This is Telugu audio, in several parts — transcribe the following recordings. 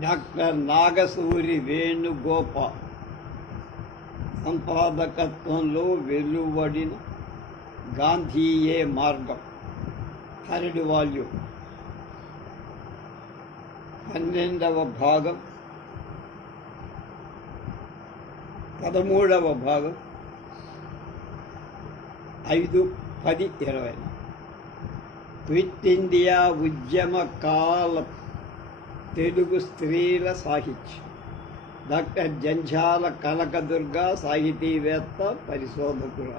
డాక్టర్ నాగసూరి వేణుగోపాల్ సంపాదకత్వంలో వెలువడిన గాంధీయే మార్గం। థర్డ్ వాల్యూమ్ పన్నెండవ భాగం। పదమూడవ భాగం। ఐదు పది ఇరవై। క్విట్ ఇండియా ఉద్యమ కాల తెలుగు స్త్రీల సాహిత్యం. డాక్టర్ జంఝాల కనకదుర్గ సాహితీవేత్త పరిశోధకుల.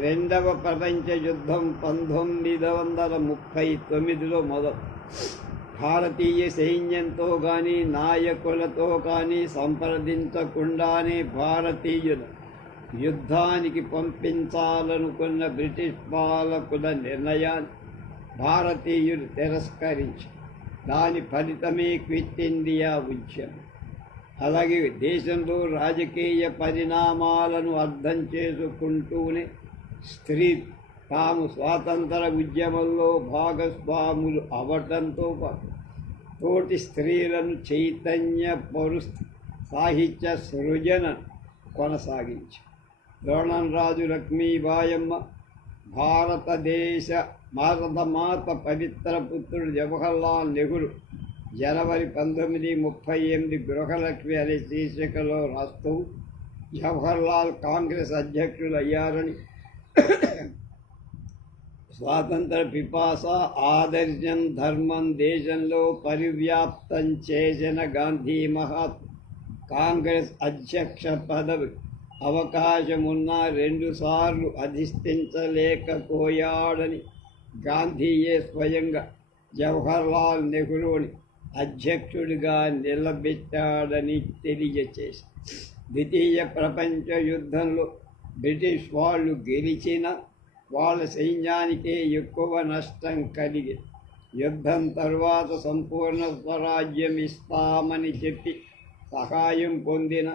రెండవ ప్రపంచ యుద్ధం పంతొమ్మిది వందల ముప్పై తొమ్మిదిలో మొదలు భారతీయ సైన్యంతో కానీ నాయకులతో కానీ సంప్రదించకుండానే భారతీయులు యుద్ధానికి పంపించాలనుకున్న బ్రిటిష్ పాలకుల నిర్ణయాన్ని భారతీయులు తిరస్కరించారు. దాని ఫలితమే క్విట్ ఇండియా ఉద్యమం. అలాగే దేశంలో రాజకీయ పరిణామాలను అర్థం చేసుకుంటూనే స్త్రీ తాము స్వాతంత్ర ఉద్యమంలో భాగస్వాములు అవటంతో పాటు తోటి స్త్రీలను చైతన్యపరుస్తూ సాహిత్య సృజన కొనసాగించి ద్రోణంరాజు లక్ష్మీబాయమ్మ భారతదేశ భారత మాత పవిత్ర పుత్రుడు జవహర్లాల్ నెహ్రూ జనవరి పంతొమ్మిది ముప్పై ఎనిమిది గృహలక్ష్మి అనే శీర్షికలో రాస్తూ జవహర్లాల్ కాంగ్రెస్ అధ్యక్షులు అయ్యారని స్వాతంత్ర పిపాస ఆదర్శం ధర్మం దేశంలో పరివ్యాప్తం చేసిన గాంధీ మహాత్ కాంగ్రెస్ అధ్యక్ష పదవి అవకాశమున్న రెండుసార్లు అధిష్ఠించలేకపోయాడని గాంధీయే స్వయంగా జవహర్లాల్ నెహ్రూని అధ్యక్షుడిగా నిలబెట్టాడని తెలియచేసి ద్వితీయ ప్రపంచ యుద్ధంలో బ్రిటిష్ వాళ్ళు గెలిచిన వాళ్ళ సైన్యానికే ఎక్కువ నష్టం కలిగి యుద్ధం తర్వాత సంపూర్ణ స్వరాజ్యం ఇస్తామని చెప్పి సహాయం పొందిన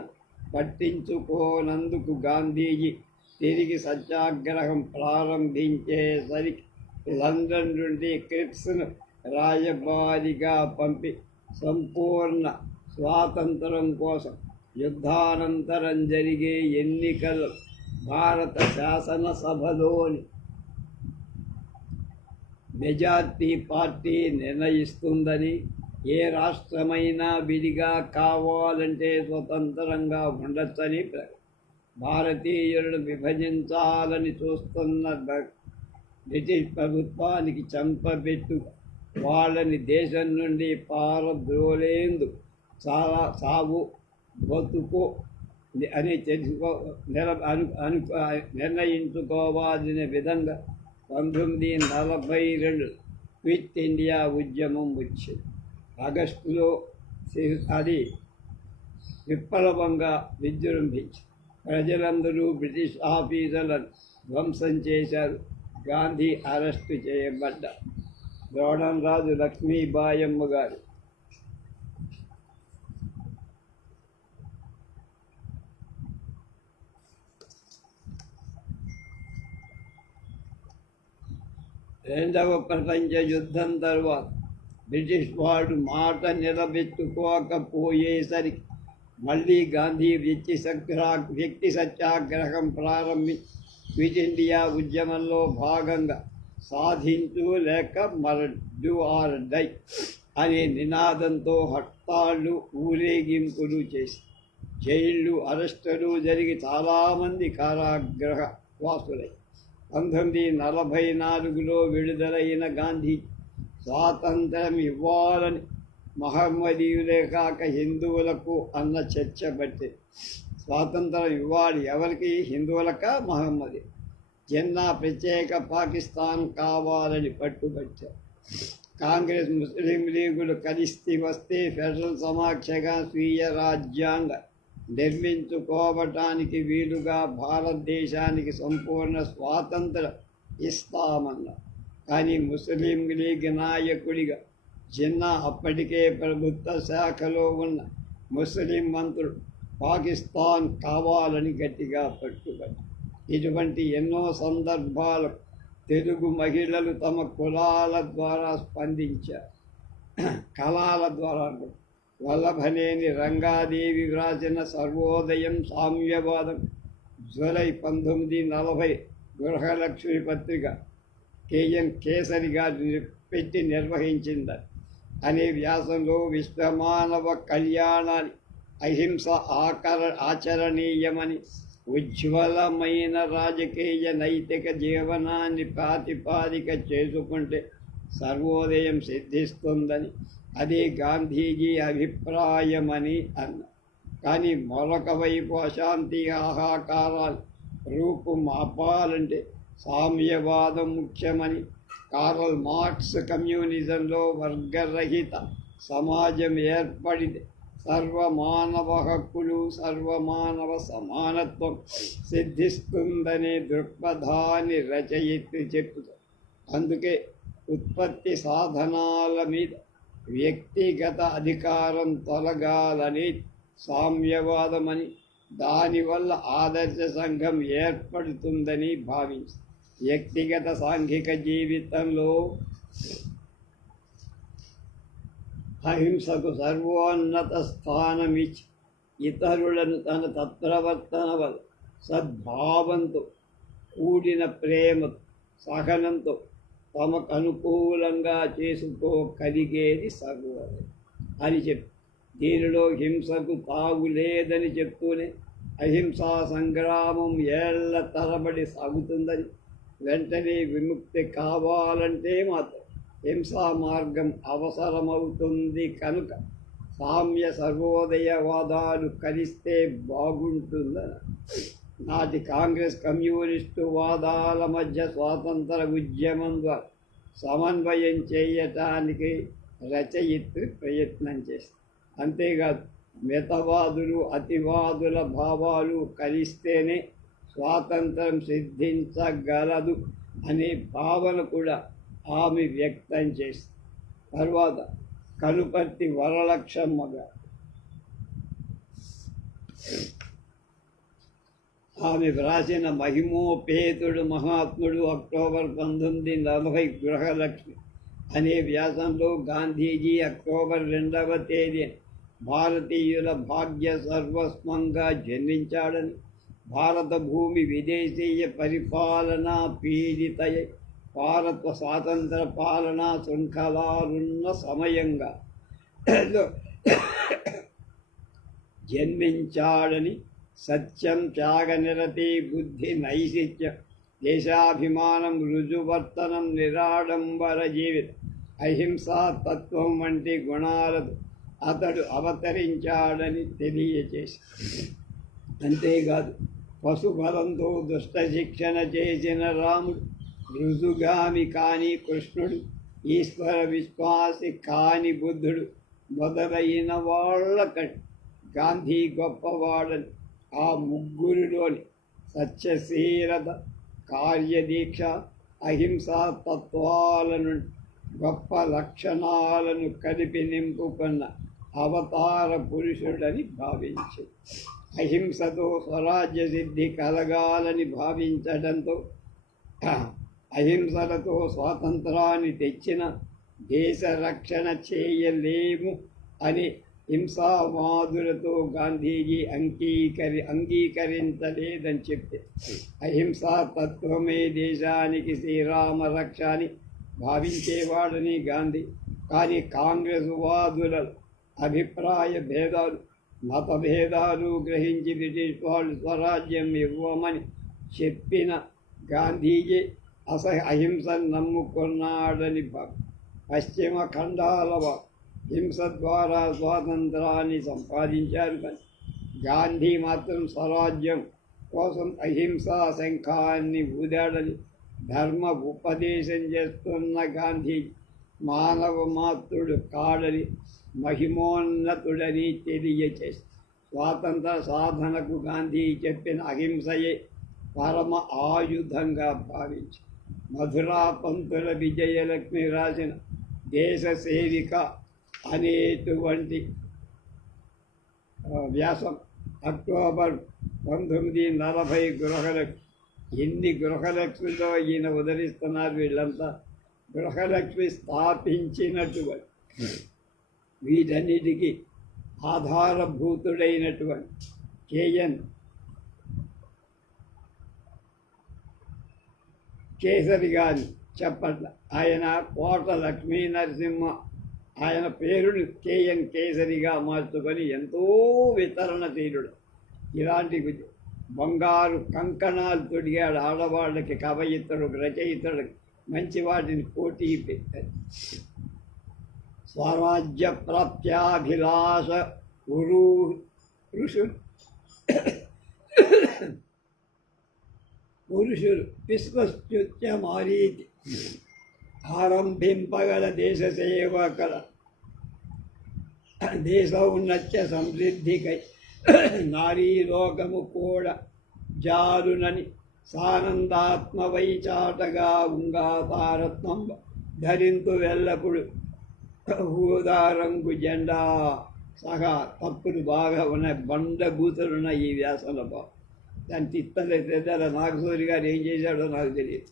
పట్టించుకోనందుకు గాంధీజీ తిరిగి సత్యాగ్రహం ప్రారంభించేసరికి లండన్ నుండి క్రిప్స్ను రాయబారిగా పంపి సంపూర్ణ స్వాతంత్రం కోసం యుద్ధానంతరం జరిగే ఎన్నికలు భారత శాసనసభలోని మెజార్టీ పార్టీ నిర్ణయిస్తుందని ఏ రాష్ట్రమైనా విడిగా కావాలంటే స్వతంత్రంగా ఉండొచ్చని భారతీయులను విభజించాలని చూస్తున్న బ్రిటిష్ ప్రభుత్వానికి చంపబెట్టు. వాళ్ళని దేశం నుండి పారద్రోలేందు. చాలా సాగు బతుకు అని తెలుసుకో నిల అను అను నిర్ణయించుకోవాల్సిన విధంగా పంతొమ్మిది నలభై రెండు క్విట్ ఇండియా ఉద్యమం వచ్చింది ఆగస్టులో అది విప్లవంగా విజృంభించి ప్రజలందరూ బ్రిటిష్ ఆఫీసర్లను ధ్వంసం చేశారు. గాంధీ అరెస్టు చేయబడ్డ. ద్రోణంరాజు లక్ష్మీబాయమ్మ గారు. రెండవ ప్రపంచ యుద్ధం తర్వాత బ్రిటిష్ వాడు మాట నిలబెట్టుకోకపోయేసరికి మళ్ళీ గాంధీ వ్యక్తి సత్యాగ్రహ వ్యక్తి సత్యాగ్రహం ప్రారంభించి క్విట్ ఇండియా ఉద్యమంలో భాగంగా సాధించు లేక మరడు ఆర్ డై అనే నినాదంతో హట్టాళ్ళు ఊరేగింపులు చేసి జైళ్ళు అరెస్టులు జరిగి చాలామంది కారాగ్రహ వాసులై. పంతొమ్మిది నలభై నాలుగులో విడుదలైన గాంధీ స్వాతంత్రం ఇవ్వాలని మహమ్మదీయులే కాక హిందువులకు అన్న చర్చ బట్టి స్వాతంత్రం ఇవ్వాలి ఎవరికి? హిందువులక? మహమ్మది. జిన్నా ప్రత్యేక పాకిస్తాన్ కావాలని పట్టుబట్టారు కాంగ్రెస్ ముస్లిం లీగులు కలిసి వస్తే ఫెడరల్ సమాఖ్యగా స్వీయ రాజ్యాంగ నిర్మించుకోవటానికి వీలుగా భారతదేశానికి సంపూర్ణ స్వాతంత్రం ఇస్తామన్నారు. కానీ ముస్లిం లీగ్ నాయకుడిగా జిన్నా అప్పటికే ప్రభుత్వ శాఖలో ఉన్న ముస్లిం మంత్రుడు పాకిస్తాన్ కావాలని గట్టిగా పట్టుబడి ఇటువంటి ఎన్నో సందర్భాలు తెలుగు మహిళలు తమ కులాల ద్వారా స్పందించారు. కళాల ద్వారా వల్లభనేని రంగాదేవి వ్రాసిన సర్వోదయం సామ్యవాదం జూలై పంతొమ్మిది నలభై గృహలక్ష్మి పత్రిక కేఎన్ కేసరి గారు పెట్టి నిర్వహించింది. అనే వ్యాసంలో విశ్వమానవ కళ్యాణాన్ని అహింస ఆకర ఆచరణీయమని ఉజ్వలమైన రాజకీయ నైతిక జీవనాన్ని ప్రాతిపాదిక చేసుకుంటే సర్వోదయం సిద్ధిస్తుందని అది గాంధీజీ అభిప్రాయమని అన్న. కానీ మరొక వైపు అశాంతి ఆహాకారాలు రూపు మాపాలంటే సామ్యవాదం ముఖ్యమని కార్ల్ మార్క్స్ కమ్యూనిజంలో వర్గరహిత సమాజం ఏర్పడింది. సర్వమానవ హక్కులు సర్వమానవ సమానత్వం సిద్ధిస్తుందనే దృక్పథాన్ని రచయిత్రి చెప్తుంది అందుకే ఉత్పత్తి సాధనాల మీద వ్యక్తిగత అధికారం తొలగాలని సామ్యవాదమని దానివల్ల ఆదర్శ సంఘం ఏర్పడుతుందని భావించి। వ్యక్తిగత సాంఘిక జీవితంలో అహింసకు సర్వోన్నత స్థానమిచ్చి ఇతరులను తన తత్ప్రవర్తన సద్భావంతో కూడిన ప్రేమ సహనంతో తమకు అనుకూలంగా చేసుకోగలిగేది సర్వోదయం అని చెప్పి దీనిలో హింసకు తాగు లేదని చెప్తూనే అహింసా సంగ్రామం ఏళ్ళ తరబడి సాగుతుందని వెంటనే విముక్తి కావాలంటే మాత్రం హింసా మార్గం అవసరమవుతుంది కనుక సామ్య సర్వోదయవాదాలు కలిస్తే బాగుంటుందని నాటి కాంగ్రెస్ కమ్యూనిస్టు వాదాల మధ్య స్వాతంత్ర ఉద్యమం ద్వారా సమన్వయం చేయటానికి రచయిత్రి ప్రయత్నం చేస్తారు అంతేకాదు మితవాదులు అతివాదుల భావాలు కలిస్తేనే స్వాతంత్రం సిద్ధించగలదు అనే భావన కూడా ఆమె వ్యక్తం చేసి తర్వాత కనుపర్తి వరలక్షమ్మ గారు. ఆమె వ్రాసిన మహిమోపేతుడు మహాత్ముడు అక్టోబర్ పంతొమ్మిది నలభై గృహలక్ష్మి అనే వ్యాసంలో గాంధీజీ అక్టోబర్ రెండవ తేదీ భారతీయుల భాగ్య సర్వస్వంగా జన్మించాడని భారత భూమి విదేశీయ పరిపాలన పీడితయ భారత స్వాతంత్ర పాలన శృంఖలారున్న సమయంగా జన్మించాడని సత్యం త్యాగనిరతి బుద్ధి నైశిత్యం దేశాభిమానం రుజువర్తనం నిరాడంబర జీవితం అహింసా తత్వం వంటి గుణాలతో అతడు అవతరించాడని తెలియచేసి అంతేకాదు పశుబలంతో దుష్ట శిక్షణ చేసిన రాముడు మృదుగామి కాని కృష్ణుడు ఈశ్వర విశ్వాసి కాని బుద్ధుడు మొదలైన వాళ్ళ గాంధీ గొప్పవాడని ఆ ముగ్గురిలోని సత్యశీలత కార్యదీక్ష అహింసా తత్వాలను గొప్ప లక్షణాలను కలిపి నింపుకున్న అవతార పురుషుడని భావించి. అహింసతో స్వరాజ్య సిద్ధి కలగాలని భావించడంతో అహింసలతో స్వాతంత్రాన్ని తెచ్చిన దేశ రక్షణ చేయలేము అని హింసావాదులతో గాంధీజీ అంగీకరి అంగీకరించలేదని చెప్తే అహింసా తత్వమే దేశానికి శ్రీరామ రక్ష అని భావించేవాడని గాంధీ. కానీ కాంగ్రెస్ వాదుల అభిప్రాయ భేదాలు మతభేదాలు గ్రహించి బ్రిటిష్ వాళ్ళు స్వరాజ్యం ఇవ్వమని చెప్పిన గాంధీజీ అసహ అహింసను నమ్ముకున్నాడని పశ్చిమ ఖండాల హింస ద్వారా స్వాతంత్రాన్ని సంపాదించారు కానీ గాంధీ మాత్రం స్వరాజ్యం కోసం అహింసా శంఖాన్ని ఊదాడని ధర్మ ఉపదేశం చేస్తున్న గాంధీ మానవ మాతృడు కాడని మహిమోన్నతుడని తెలియచేసి స్వాతంత్ర సాధనకు గాంధీ చెప్పిన అహింసయే పరమ ఆయుధంగా భావించి మధురా పంతుల విజయలక్ష్మి రాసిన దేశ సేవిక అనేటువంటి వ్యాసం. అక్టోబర్ పంతొమ్మిది నలభై గృహలక్ష్మి. ఎన్ని గృహలక్ష్మిలో ఈయన ఉదరిస్తున్నారు వీళ్ళంతా? గృహలక్ష్మి స్థాపించినటువంటి వీటన్నిటికీ ఆధారభూతుడైనటువంటి కేఎన్ కేసరి గారి చెప్పట్ల. ఆయన కోట లక్ష్మీ నరసింహ. ఆయన పేరుని కేఎన్ కేసరిగా మార్చుకొని ఎంతో వితరణ తీరుడు. ఇలాంటి బంగారు కంకణాలు తొడిగాడు ఆడవాళ్ళకి కవయితడు రచయితడు మంచి వాటిని పోటీ పెట్టాడు స్వరాజ్య ప్రాప్త్యాభిలాష గురు ఋషు. పురుషులు విశ్వస్తుత్యమారీతి ఆరంభింపగల దేశ సేవకల దేశ ఉన్నత్య సమృద్ధికై నారీలోకము కూడా జారునని సానందాత్మ వైచాటగా ఉంగాతారత్నం ధరింతు వెళ్ళప్పుడు ఊదారంగు జెండా సహా తప్పులు బాగా ఉన్నాయి బండ ఈ వ్యాసంలో బాగా దాన్ని తిప్పలేదు నాగసూరి గారు ఏం చేశాడో నాకు తెలియదు.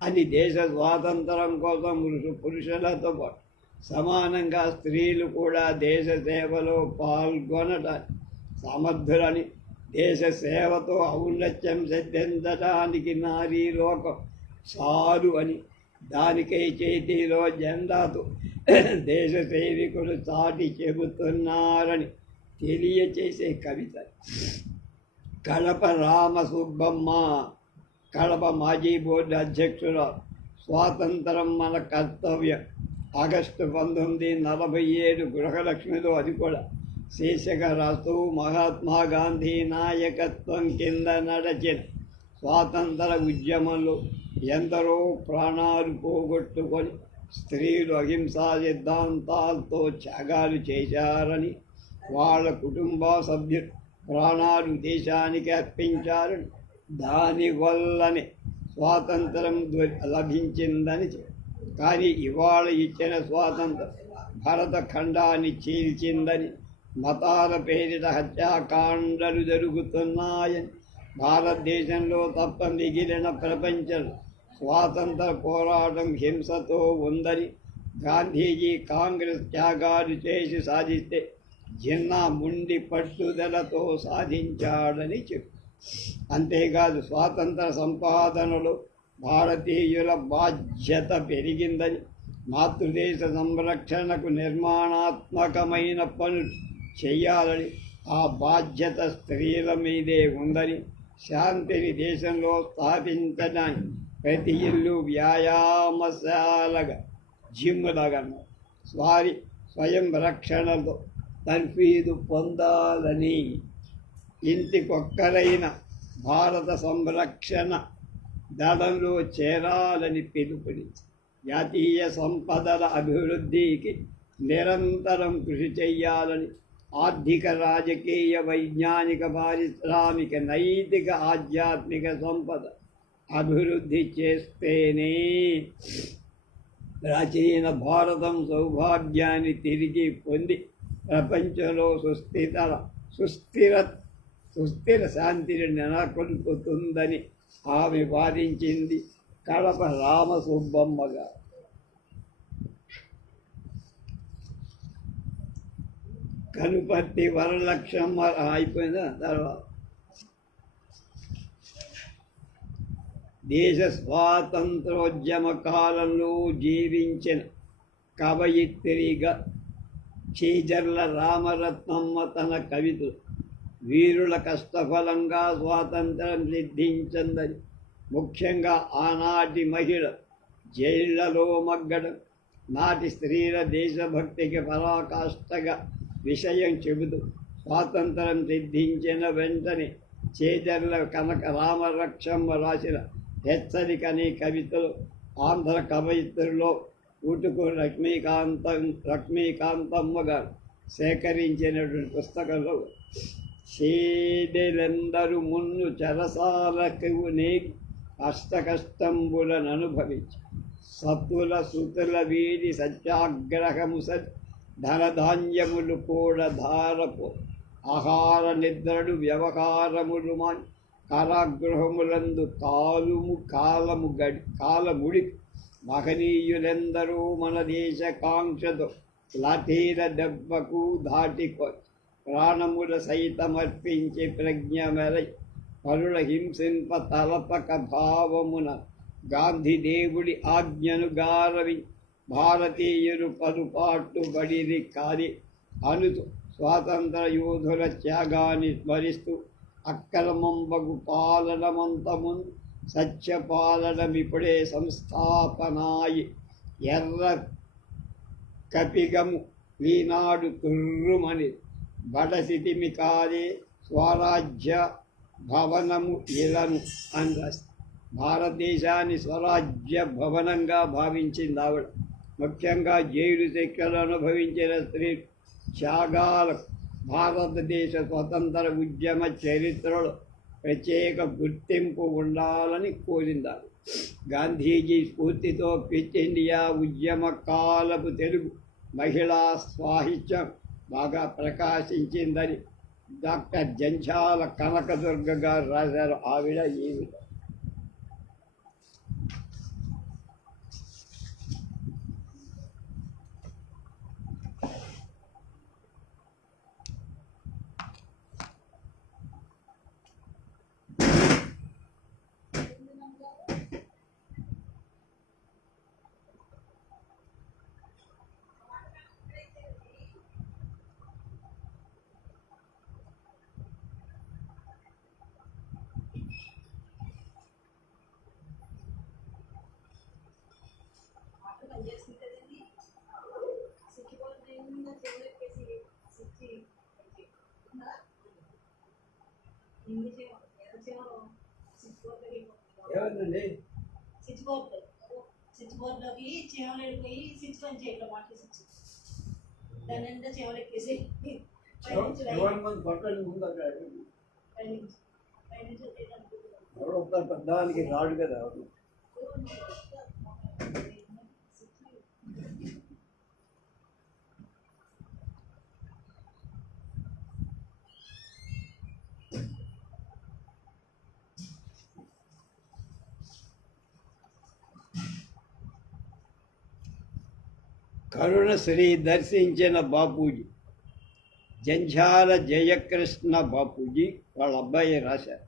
అని దేశ స్వాతంత్రం కోసం పురుషు పురుషులతో పాటు సమానంగా స్త్రీలు కూడా దేశ సేవలో పాల్గొనటానికి సమర్థులని దేశ సేవతో ఔన్నత్యం సిద్ధించడానికి నారీ లోకం సారు అని దానికై చేతిలో జెండాతో దేశ సేవికులు చాటి చెబుతున్నారని తెలియచేసే కవిత. కడప రామ సుబ్బమ్మ కడప మాజీ బోర్డు అధ్యక్షుల స్వాతంత్రం మన కర్తవ్యం. ఆగస్టు పంతొమ్మిది నలభై ఏడు గృహలక్ష్మిలో అది కూడా. శీర్షిక రాస్తూ మహాత్మా గాంధీ నాయకత్వం కింద నడచిన స్వాతంత్ర ఉద్యమంలో ఎందరో ప్రాణాలు పోగొట్టుకొని స్త్రీలు అహింసా సిద్ధాంతాలతో త్యాగాలు చేశారని వాళ్ళ కుటుంబ సభ్యులు ప్రాణాలు దేశానికి అర్పించారని దానివల్లనే స్వాతంత్రం లభించిందని కానీ ఇవాళ ఇచ్చిన స్వాతంత్రం భరత ఖండాన్ని చీల్చిందని మతాల పేరిట హత్యాకాండలు జరుగుతున్నాయని భారతదేశంలో తప్ప మిగిలిన ప్రపంచం స్వాతంత్ర పోరాటం హింసతో ఉందని గాంధీజీ కాంగ్రెస్ త్యాగాలు చేసి సాధిస్తే జిన్నా ముండి పట్టుదలతో సాధించాడని చెప్పు. అంతేకాదు స్వాతంత్ర సంపాదనలో భారతీయుల బాధ్యత పెరిగిందని మాతృదేశ సంరక్షణకు నిర్మాణాత్మకమైన పనులు చేయాలని ఆ బాధ్యత స్త్రీల మీదే ఉందని శాంతిని దేశంలో స్థాపించడానికి ప్రతి ఇల్లు వ్యాయామశాలగా జిమ్లాగా వారి స్వయం రక్షణలో తర్ఫీదు పొందాలని ఇంటికొక్కరైన భారత సంరక్షణ దళంలో చేరాలని పిలుపునిచ్చి జాతీయ సంపదల అభివృద్ధికి నిరంతరం కృషి చేయాలని ఆర్థిక రాజకీయ వైజ్ఞానిక పారిశ్రామిక నైతిక ఆధ్యాత్మిక సంపద అభివృద్ధి చేస్తేనే ప్రాచీన భారతం సౌభాగ్యాన్ని తిరిగి పొంది ప్రపంచంలో సుస్థిర సుస్థిర సుస్థిర శాంతిని నెలకొల్పుతుందని ఆమె వాదించింది కడప రామసుబ్బమ్మ గారు కనుపర్తి వరలక్ష్మ అయిపోయిన తర్వాత దేశ స్వాతంత్రోద్యమ కాలంలో జీవించిన కవయిత్రిగా చేజర్ల రామరత్నమ్మ తన కవిత. వీరుల కష్టఫలంగా స్వాతంత్రం సిద్ధించిందని ముఖ్యంగా ఆనాటి మహిళ జైళ్ళలో మగ్గడం నాటి స్త్రీల దేశభక్తికి పరాకాష్ఠగా విషయం చెబుతూ స్వాతంత్రం సిద్ధించిన వెంటనే చేజర్ల కనక రామరక్షమ్మ రాసిన హెచ్చరికని కవితలు ఆంధ్ర కవయిత్రులో ఊటుకు లక్ష్మీకాంతం లక్ష్మీకాంతమ్మ సేకరించినటువంటి పుస్తకంలో చేదెలందరూ మున్ను చరసాలకు నేగి కష్ట కష్టంబులను అనుభవించి. సత్తుల సుతుల వీడి సత్యాగ్రహము సత్ ధనధాన్యములు కూడా ధారపు ఆహార నిద్రడు వ్యవహారములు మా కారాగృహములందు కాలుము కాలము గడి కాలముడి మహనీయులెందరూ మన దేశ కాంక్షతో లాఠీల దెబ్బకు దాటికో ప్రాణముల సైతమర్పించి ప్రజ్ఞ మెరై పరుల హింసింప తలపక భావమున గాంధీ దేవుడి ఆజ్ఞను గారవి భారతీయులు పరుపాటుబడిది కాది అనుతూ స్వాతంత్ర యోధుల త్యాగాన్ని స్మరిస్తూ అక్రమంబగు పాలనమంతముందు సత్యపాలనమిప్పుడే సంస్థాపనాయి. ఎర్ర కపిగము ఈనాడు తుర్రుమని బడసిటిమి కాదే స్వరాజ్య భవనము ఇలను అని భారతదేశాన్ని స్వరాజ్య భవనంగా భావించింది ఆవిడ. ముఖ్యంగా జైలు శిక్షలు అనుభవించిన స్త్రీ త్యాగాల భారతదేశ స్వతంత్ర ఉద్యమ చరిత్రలో ప్రత్యేక గుర్తింపు ఉండాలని కోరిందారు. గాంధీజీ స్ఫూర్తితో క్విట్ ఇండియా ఉద్యమ కాలపు తెలుగు మహిళా సాహిత్యం బాగా ప్రకాశించిందని డాక్టర్ జంచాల కనకదుర్గ గారు రాశారు. ఆవిడ ఈవిడ చేయం స్విచ్ బోర్డు స్విచ్ బోర్డులోకి చీమలు వెళ్ళిపోయి స్విచ్ పని చేయట్లేదు మాకు స్విచ్ దాని అంతా చీమలు ఎక్కేసి పైనుంచి లైన్- మంది కరుణశ్రీ దర్శించిన బాపూజీ. జంఝాల జయకృష్ణ బాపూజీ వాళ్ళ అబ్బాయి రాశారు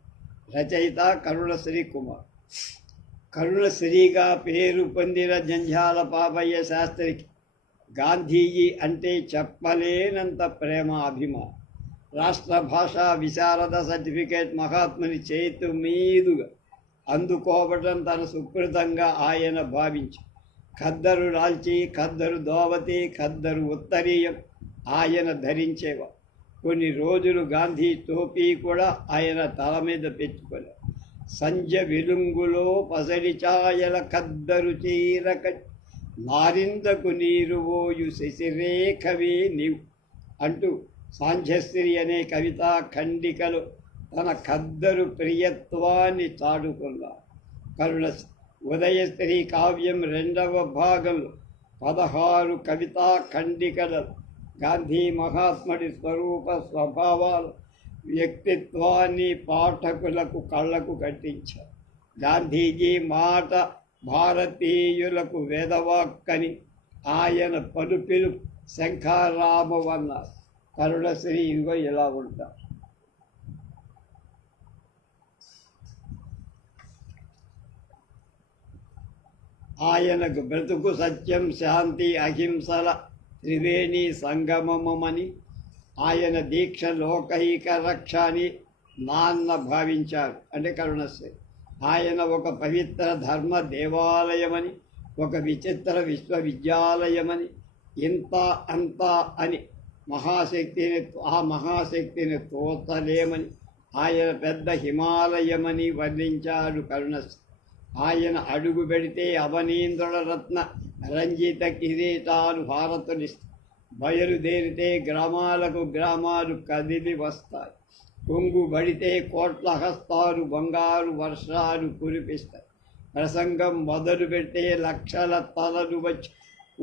రచయిత కరుణశ్రీ కుమార్. కరుణశ్రీగా పేరు పొందిన జంఝాల పాపయ్య శాస్త్రికి గాంధీజీ అంటే చెప్పలేనంత ప్రేమ అభిమానం. రాష్ట్ర భాషా విశారద సర్టిఫికేట్ మహాత్ముని చేతు మీదుగా అందుకోవటం తన సుకృతంగా ఆయన భావించారు. ఖద్దరు రాల్చి ఖద్దరు దోవతి ఖద్దరు ఉత్తరీయం ఆయన ధరించేవా. కొన్ని రోజులు గాంధీ టోపీ కూడా ఆయన తల మీద పెట్టుకున్నారు సంజ వెలుంగులో పసడి ఛాయల ఖద్దరు చీరక నారిందకు నీరు ఓయు శశిరేఖవే నీవు అంటూ సాంధ్యశ్రీ అనే కవితా ఖండికలు తన ఖద్దరు ప్రియత్వాన్ని చాడుకున్నారు కరుణ ఉదయశ్రీ కావ్యం రెండవ భాగంలో పదహారు కవితా ఖండికలు. గాంధీ మహాత్ముడి స్వరూప స్వభావాలు వ్యక్తిత్వాన్ని పాఠకులకు కళ్ళకు కట్టించారు గాంధీజీ మాట భారతీయులకు వేదవాక్కని ఆయన పలుపిలు శంఖారామవన్నారు కరుణశ్రీ ఇదిగో ఇలా ఉంటారు. ఆయనకు బ్రతుకు సత్యం శాంతి అహింసల త్రివేణి సంగమమని ఆయన దీక్ష లోకైక రక్ష అని నాన్న భావించారు. అంటే కరుణశ్రీ ఆయన ఒక పవిత్ర ధర్మ దేవాలయమని ఒక విచిత్ర విశ్వవిద్యాలయమని ఇంత అంత అని మహాశక్తిని ఆ మహాశక్తిని తోచలేమని ఆయన పెద్ద హిమాలయమని వర్ణించాడు కరుణశ్రీ. ఆయన అడుగు పెడితే అవనీంద్రుల రత్న రంజిత కిరీటాలు భారతునిస్తాయి బయలుదేరితే గ్రామాలకు గ్రామాలు కదిలి వస్తాయి. కొంగు పడితే కోట్ల హస్తాలు బంగారు వర్షాలు కురిపిస్తాయి. ప్రసంగం మొదలు పెడితే లక్షల తలలు వచ్చి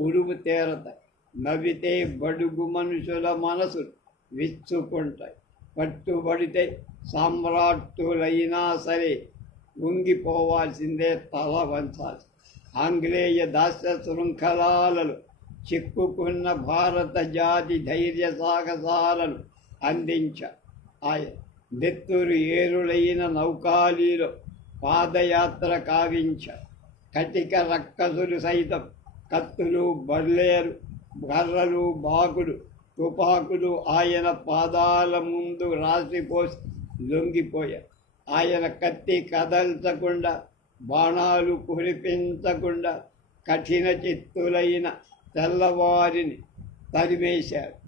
ఉరువు తేరతాయి. నవ్వితే బడుగు మనుషుల మనసులు విచ్చుకుంటాయి. పట్టుబడితే సామ్రాట్టులైనా సరే ఉంగిపోవాల్సిందే తల వంచాలి ఆంగ్లేయ దాస్య శృంఖలాలలు చిక్కుకున్న భారత జాతి ధైర్య సాగసాలను అందించ. ఆయ నెత్తురు ఏరులైన నౌకాలీలో పాదయాత్ర కావించ. కటిక రక్కసులు సైతం కత్తులు బర్లేరు కర్రలు బాకులు తుపాకులు ఆయన పాదాల ముందు రాసిపోసి లొంగిపోయారు. ఆయన కత్తి కదల్చకుండా బాణాలు కురిపించకుండా కఠిన చిత్తులైన తెల్లవారిని తరిమేశారు.